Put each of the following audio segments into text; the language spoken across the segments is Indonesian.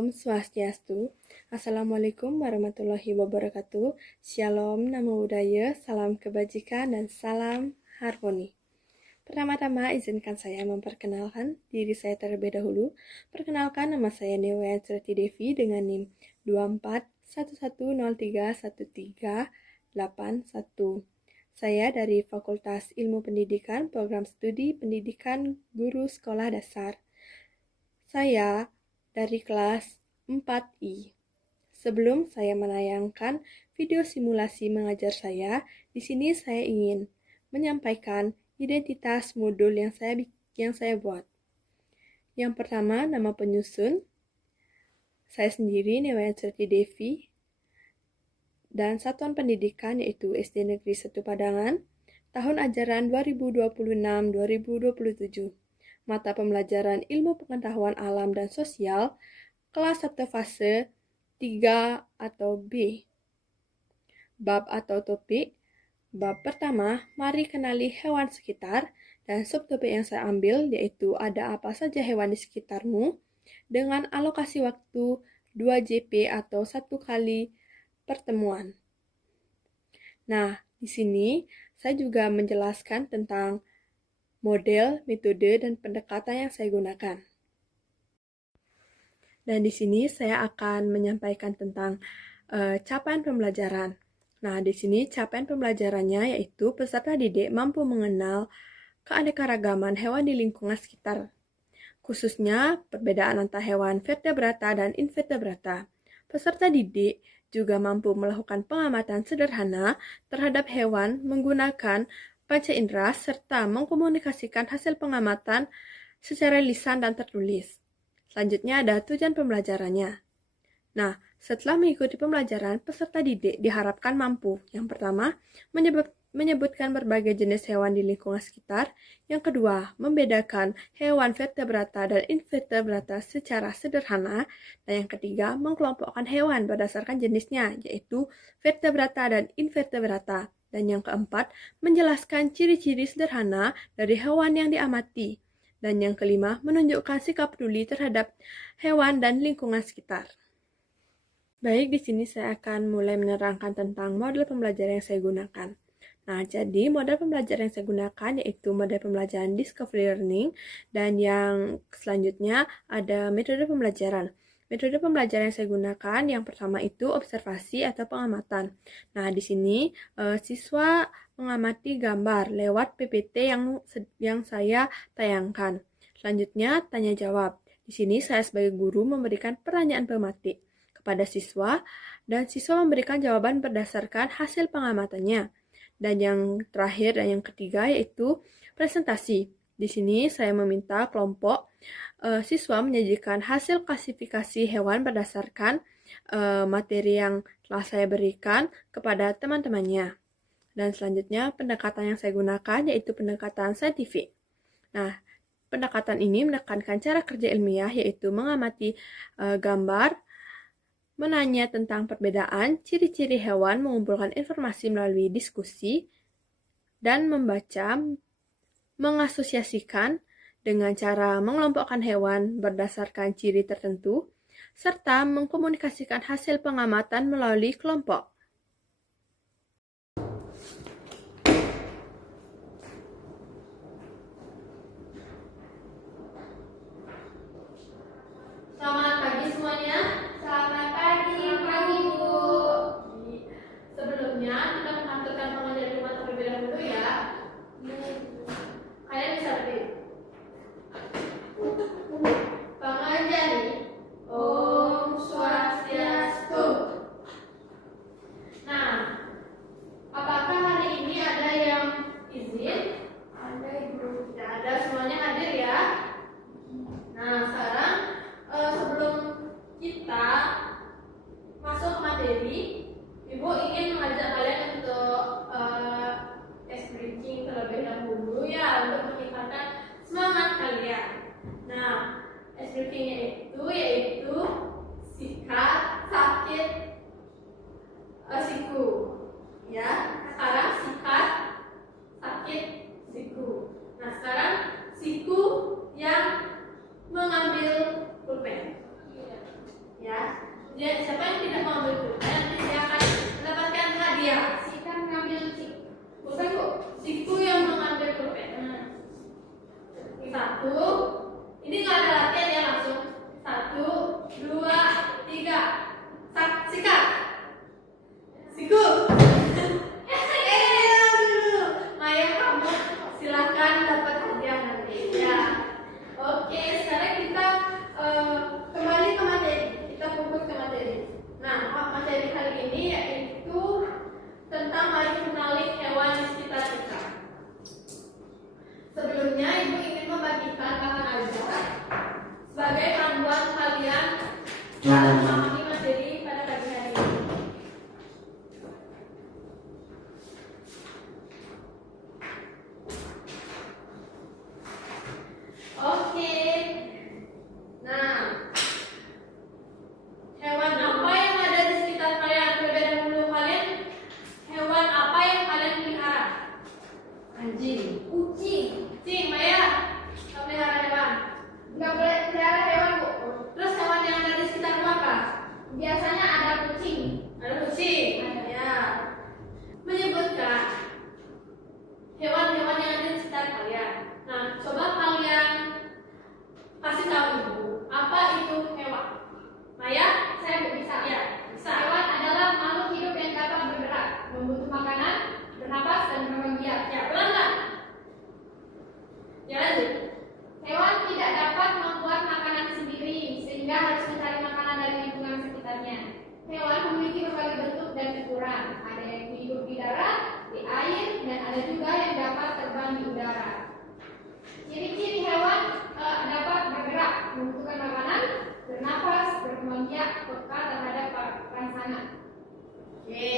Om Swastiastu. Assalamualaikum warahmatullahi wabarakatuh. Shalom, namo buddhaya, salam kebajikan, dan salam harmoni. Pertama-tama izinkan saya memperkenalkan diri saya terlebih dahulu. Perkenalkan, nama saya Newayan Surti Devi dengan NIM 2411031381. Saya dari Fakultas Ilmu Pendidikan, Program Studi Pendidikan Guru Sekolah Dasar. Saya dari kelas 4I. Sebelum saya menayangkan video simulasi mengajar saya, di sini saya ingin menyampaikan identitas modul yang saya buat. Yang pertama, nama penyusun. Saya sendiri Newayan Surti Devi dan satuan pendidikan yaitu SD Negeri 1 Padangan, tahun ajaran 2026-2027. Mata pembelajaran Ilmu Pengetahuan Alam dan Sosial, kelas 1 fase 3 atau B. Bab atau topik. Bab pertama, mari kenali hewan sekitar, dan subtopik yang saya ambil yaitu ada apa saja hewan di sekitarmu, dengan alokasi waktu 2 JP atau 1 kali pertemuan. Nah, di sini saya juga menjelaskan tentang model, metode, dan pendekatan yang saya gunakan. Dan di sini saya akan menyampaikan tentang capaian pembelajaran. Nah, di sini capaian pembelajarannya yaitu peserta didik mampu mengenal keanekaragaman hewan di lingkungan sekitar, khususnya perbedaan antara hewan vertebrata dan invertebrata. Peserta didik juga mampu melakukan pengamatan sederhana terhadap hewan menggunakan panca indera serta mengkomunikasikan hasil pengamatan secara lisan dan tertulis. Selanjutnya ada tujuan pembelajarannya. Nah, setelah mengikuti pembelajaran, peserta didik diharapkan mampu. Yang pertama, menyebutkan berbagai jenis hewan di lingkungan sekitar. Yang kedua, membedakan hewan vertebrata dan invertebrata secara sederhana. Dan yang ketiga, mengkelompokkan hewan berdasarkan jenisnya, yaitu vertebrata dan invertebrata. Dan yang keempat, menjelaskan ciri-ciri sederhana dari hewan yang diamati. Dan yang kelima, menunjukkan sikap peduli terhadap hewan dan lingkungan sekitar. Baik, di sini saya akan mulai menerangkan tentang model pembelajaran yang saya gunakan. Nah, jadi model pembelajaran yang saya gunakan yaitu model pembelajaran Discovery Learning, dan yang selanjutnya ada metode pembelajaran. Metode pembelajaran yang saya gunakan yang pertama itu observasi atau pengamatan. Nah, di sini siswa mengamati gambar lewat PPT yang saya tayangkan. Selanjutnya tanya jawab. Di sini saya sebagai guru memberikan pertanyaan pematik kepada siswa dan siswa memberikan jawaban berdasarkan hasil pengamatannya. Dan yang terakhir dan yang ketiga yaitu presentasi. Di sini saya meminta kelompok siswa menyajikan hasil klasifikasi hewan berdasarkan materi yang telah saya berikan kepada teman-temannya. Dan selanjutnya pendekatan yang saya gunakan yaitu pendekatan saintifik. Nah, pendekatan ini menekankan cara kerja ilmiah yaitu mengamati gambar, menanya tentang perbedaan, ciri-ciri hewan, mengumpulkan informasi melalui diskusi, dan membaca, mengasosiasikan dengan cara mengelompokkan hewan berdasarkan ciri tertentu, serta mengkomunikasikan hasil pengamatan melalui kelompok. Selamat pagi semuanya. Selamat pagi, Bu. Sebelumnya kita mengaturkan pengajar Jumat terlebih dahulu ya. Kalian bisa berdiri. Pengajari Om Swastiastu. Nah, apakah hari ini ada yang izin? Ada, Ibu. Tidak ada, semuanya hadir ya. Nah, sekarang sebelum kita siapa yang tidak mengambil pulpen nanti dia akan mendapatkan hadiah. Sikan mengambil cik. Bukan Bu, siku yang mengambil pulpen. Satu, ini nggak ada latihan ya, langsung 1, 2, 3. Sikat. Siku. Dulu. Maya, kamu silakan dapat hadiah nanti ya. Oke, sekarang kita kembali ke materi. Kita fokus ke materi. Nah, materi kali ini yaitu tentang mari kenali hewan di sekitar kita. Sebelumnya, Ibu ingin membagikan bahan ajar sebagai panduan kalian dalam memahami materi pada pagi hari ini. Oke. Nah, hewan apa yang ada di sekitar kalian? Terlebih dahulu kalian, hewan apa yang kalian pelihara? Anjing. Kucing. Cing, Maya, kamu pelihara hewan. Nggak boleh pelihara hewan, Bu. Terus hewan yang ada di sekitar rumah apa? Biasanya ada kucing. Ada kucing. Ya. Menyebutkan hewan-hewan yang ada di sekitar kalian. Nah, coba kalian kasih tahu Ibu, apa itu hewan? Maya? Saya bisa. Ya, bisa. Hewan adalah makhluk hidup yang dapat bergerak, membutuh makanan, bernapas, dan berkembang biak. Ya, pelan-pelan. Ya, lanjut. Hewan tidak dapat membuat makanan sendiri, sehingga harus mencari makanan dari lingkungan sekitarnya. Hewan memiliki berbagai bentuk dan ukuran. Ada yang hidup di darat, di air, dan ada juga yang dapat terbang di udara. Ciri-ciri hewan dapat bergerak, membutuhkan makanan, bernapas, berkembang biak, peka terhadap rangsangan. Oke,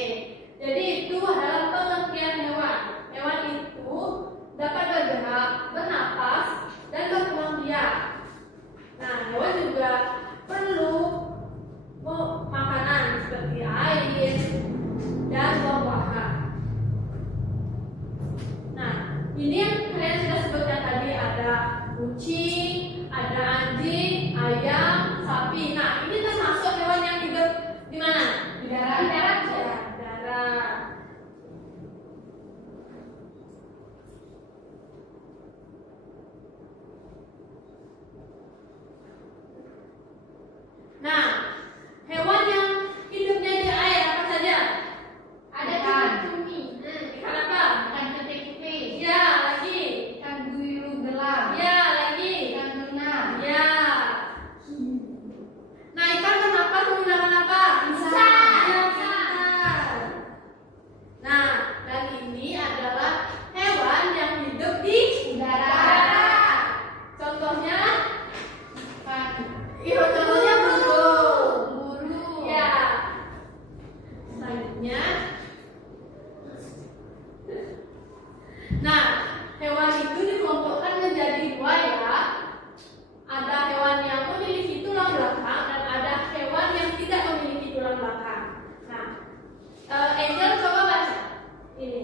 jadi itu adalah pengertian hewan. Hewan itu dapat bergerak, bernapas, dan berkembang biak. Nah, hewan juga perlu makanan seperti air dan buah-buahan. Nah, ini yang kalian sudah sebutkan tadi, ada kucing, ada anjing, ayam, sapi. Nah, ini termasuk hewan yang hidup di mana? Di darat. Di darat, Bu. Ya, darat. Nah, hewan yang hidupnya di air apa saja? Ada Ikan. ikan cumi, Ikan apa? ikan cetek-cetek, Ya, lagi. ikan duyung gelang, Ya, lagi. ikan tuna, Ya. Nah, ikan bernapas menggunakan apa? Bisa. Ya, bisa. Nah, dan ini adalah hewan yang hidup di udara. darat. Contohnya, Ikan iya, contohnya burung. buru. Ya. Selanjutnya, nah, hewan itu dikelompokkan menjadi dua ya. Ada hewan yang memiliki tulang belakang dan ada hewan yang tidak memiliki tulang belakang. Nah, Angel coba baca ini.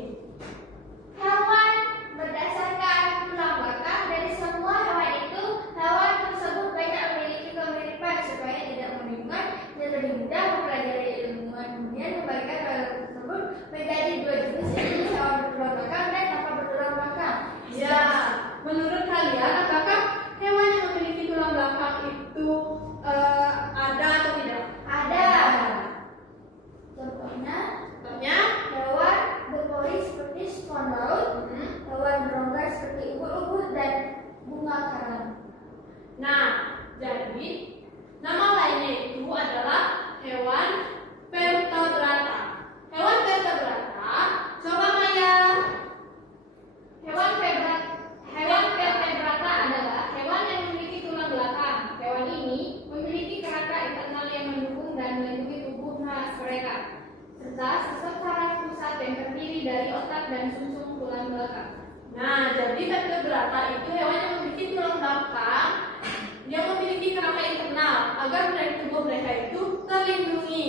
Hewan berdasarkan tulang belakang dari semua hewan itu, hewan tersebut banyak memiliki kemiripan supaya tidak membingungkan dan lebih mudah mempelajari ilmuwan. Kemudian membagikan hewan tersebut menjadi dua jenis, yaitu hewan bertulang belakang dan tanpa bertulang belakang. Ya, menurut kalian apakah hewan yang memiliki tulang belakang itu ada atau tidak? Ada. Contohnya Contohnya, hewan berpori seperti spon laut, hewan berongga seperti ubur-ubur dan bunga karang. nah, jadi nama lainnya itu adalah hewan vertebrata. Hewan vertebrata, coba Maya. Hewan vertebrata adalah hewan yang memiliki tulang belakang. Hewan ini memiliki kerangka internal yang mendukung dan melindungi tubuh mereka, serta sistem saraf pusat yang terdiri dari otak dan sumsum tulang belakang. Nah, jadi vertebrata itu hewan yang memiliki tulang belakang yang memiliki kerangka internal agar dari tubuh mereka itu terlindungi.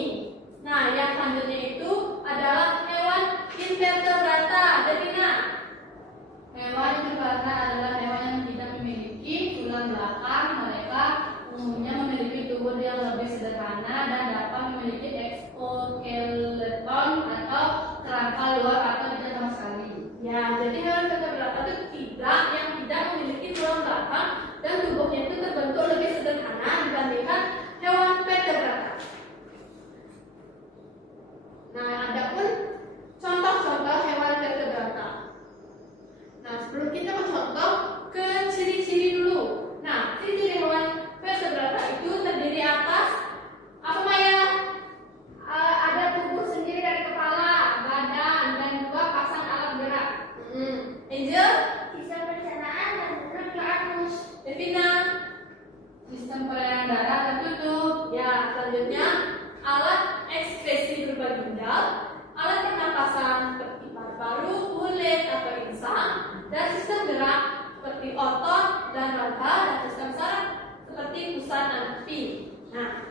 Nah, yang selanjutnya itu adalah hewan invertebrata. Detina. Hewan vertebrata adalah hewan yang tidak memiliki tulang belakang. Mereka umumnya memiliki tubuh yang lebih sederhana dan dapat memiliki exoskeleton atau kerangka luar atau tidak sama sekali. Ya, jadi hewan vertebrata itu yang tidak memiliki tulang belakang dan tubuhnya itu terbentuk lebih sederhana dibandingkan hewan vertebrata. Nah, ada pun contoh-contoh hewan vertebrata. Nah, sebelum kita mencontoh ke ciri-ciri dulu. Nah, ciri-ciri hewan vertebrata itu terdiri atas apa Maya? Ada tubuh sendiri dari kepala, badan, dan dua pasang alat gerak. Angel? Sistem pencernaan dan menurut ke anus. Devina? Sistem peredaran darah tertutup. Ya, selanjutnya alat ekspresi berupa ginjal, alat pernapasan seperti paru-paru, kulit atau insang, dan sistem gerak seperti otot dan raga, dan sistem saraf seperti pusat dan pipi. Nah,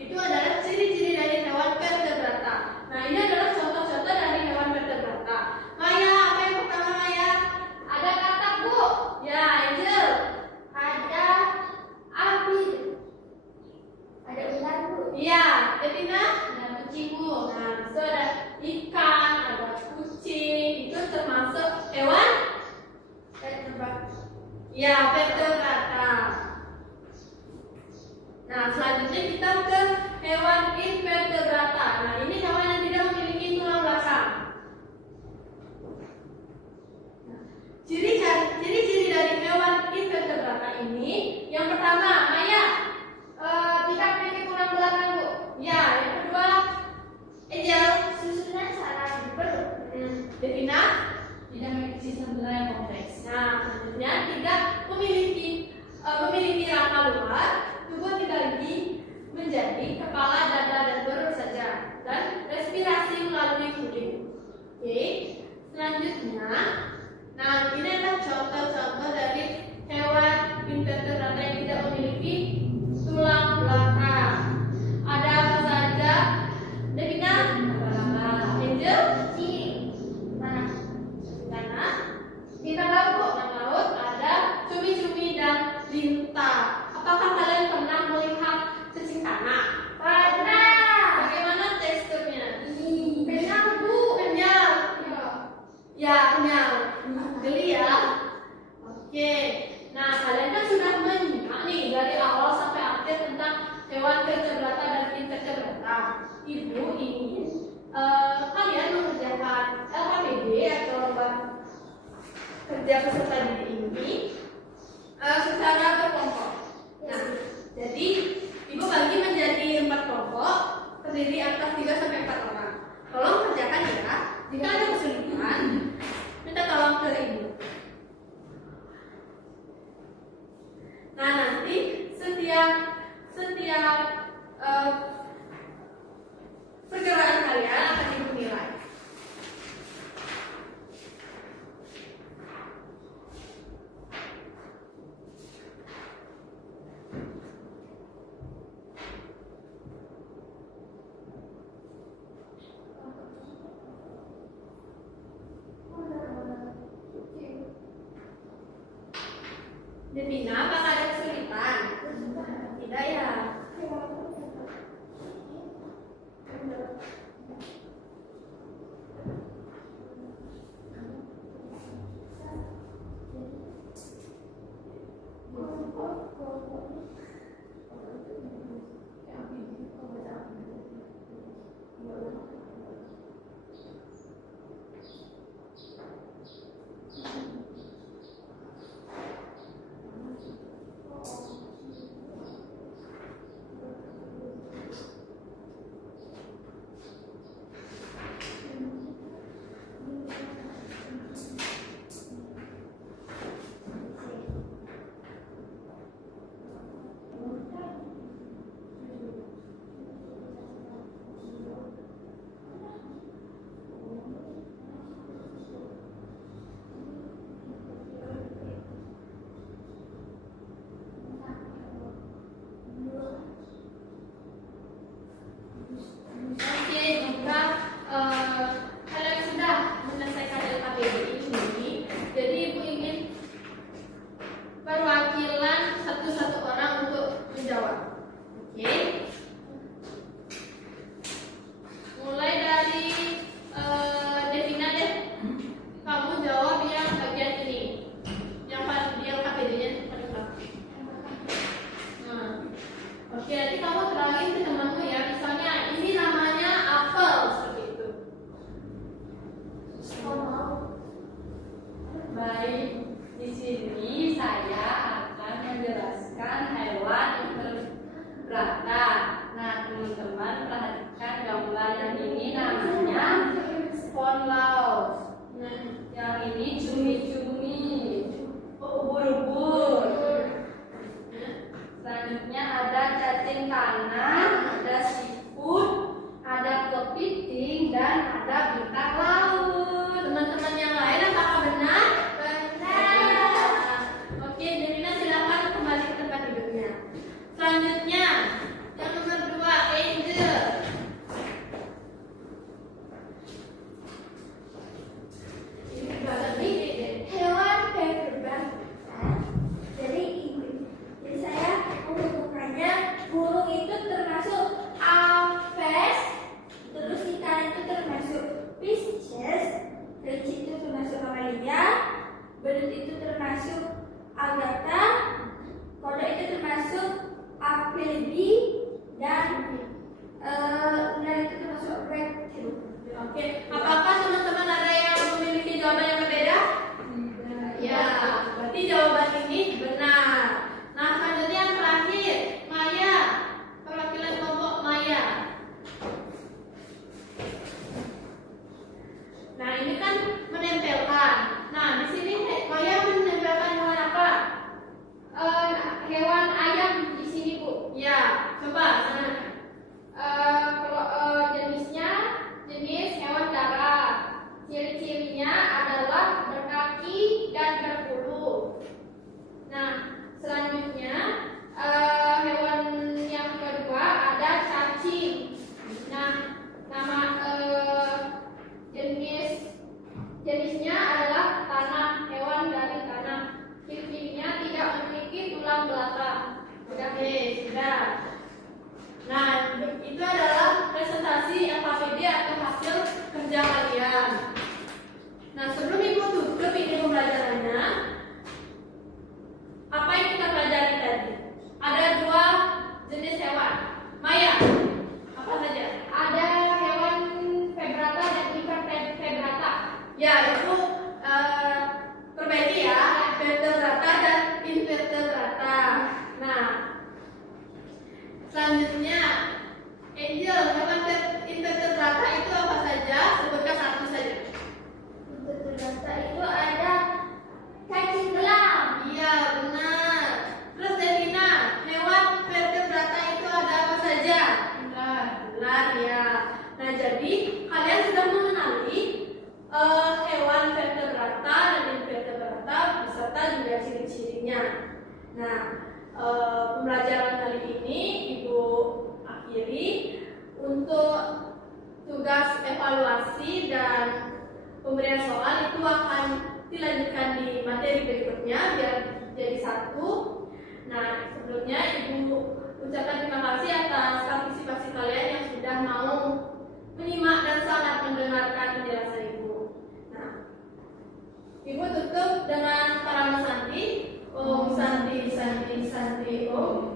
itu adalah ciri-ciri dari hewan vertebrata. Nah, ini adalah contoh-contoh dari hewan vertebrata. Maya, apa yang pertama Maya? Ada katak Bu. Ya, Angel. Ada api. Ada ular Bu. Iya, Devina. Ada kucing Bu. Nah, itu ada ikan, ada kucing. Itu termasuk hewan vertebrata. Ya, vertebrata. Nah, selanjutnya kita ke hewan invertebrata. Nah, ini hewan yang tidak memiliki tulang belakang. Ciri-ciri dari hewan invertebrata ini, yang pertama, Maya, tidak memiliki tulang belakang Bu. Ya, yang kedua, Angel, susunan saraf diperlukan. Devina, tidak memiliki sistem gerak yang kompleks. Nah, selanjutnya tidak memiliki rangka luar. Tubuh dibagi menjadi kepala, dada, dan perut saja, dan respirasi melalui kulit. Oke, selanjutnya, nah ini adalah contoh-contoh dari hewan invertebrata yang tidak memiliki tulang belakang. Ada apa saja? Devina? Angel? Mana? Karena bintang laut, bintang laut ada cumi-cumi dan lintah. Apakah kalian pernah melihat cacing tanah? Pernah. Bagaimana teksturnya? Kenyal Bu. Kenyal. Ya, kenyal. Geli ya. Oke. Nah, kalian kan sudah menyimak nih dari awal sampai akhir tentang hewan vertebrata dan invertebrata. Ibu ingin kalian mengerjakan LHPD atau lomba kerja peserta didik ini secara berkelompok. Nah, jadi Ibu bagi menjadi 4 kelompok terdiri atas 3 sampai 4 orang. Tolong kerjakan ya. Jika ada kesulitan, minta tolong ke Ibu. Nah, nanti setiap pergerakan kalian akan Ibu nilai. Devina, apakah ada kesulitan? Tidak ya? Oke, nanti kamu terangin ke temanmu ya. Misalnya ini namanya apel seperti itu. Baik, di sini saya akan menjelaskan hewan invertebrata. Nah, teman-teman perhatikan gambar yang ini namanya sponlaus. Nah, yang ini cumi-cumi, ubur-ubur. Selanjutnya ada cacing tanah, ada siput, ada kepiting, dan ada bintang laut. Teman-teman yang lain apakah benar? Benar. Oke, Demina silakan kembali ke tempat duduknya. Selanjutnya, yang nomor 2, angel. Ini bahasa Inggris deh. Hewan vertebrata. Jadi saya menemukannya burung itu termasuk aves, terus ikan itu termasuk pisces, kelinci itu termasuk mamalia, belut itu termasuk agata, kodok itu termasuk apelibi, dan ular itu termasuk reptil. Oke, apakah teman-teman ada yang memiliki jawaban yang berbeda? Ya, berarti jawaban ini benar. Nah, selanjutnya yang terakhir, Maya. Perwakilan kelompok Maya. Nah, ini kan menempelkan. Nah, di sini Maya menempelkan hewan apa? Hewan ayam di sini, Bu. Ya, coba sana. Jenisnya jenis hewan darat. Ciri-cirinya adalah berkaki dan berbulu. Nah, selanjutnya hewan yang kedua ada cacing. Nah, nama jenisnya adalah tanah, hewan dari tanah. Ciri-cirinya tidak memiliki tulang belakang. Sudah. Nah, itu adalah presentasi FKPD atau hasil kerja kalian. Nah, sebelum Ibu tutup ini pembelajarannya, apa yang kita pelajari tadi? Ada 2 jenis hewan. Maya, apa saja? Ada hewan vertebrata dan invertebrata. Ya, itu perbaiki ya, vertebrata dan invertebrata. Nah, selanjutnya, Angel, hewan invertebrata itu apa saja? Sebutkan satu saja. Vertebrata itu ada cacing belang. Iya, benar. Terus Devina, hewan vertebrata itu ada apa saja? Ular ya. Nah, jadi kalian sudah mengenali hewan vertebrata dan invertebrata beserta juga ciri-cirinya. Nah, pembelajaran kali ini Ibu akhiri. Untuk tugas evaluasi dan pemberian soal itu akan dilanjutkan di materi berikutnya biar jadi 1. Nah, sebelumnya Ibu ucapkan terima kasih atas partisipasi kalian yang sudah mau menyimak dan sangat mendengarkan penjelasan Ibu. Nah, Ibu tutup dengan Parama Santi. Om Santi Santi Santi Om.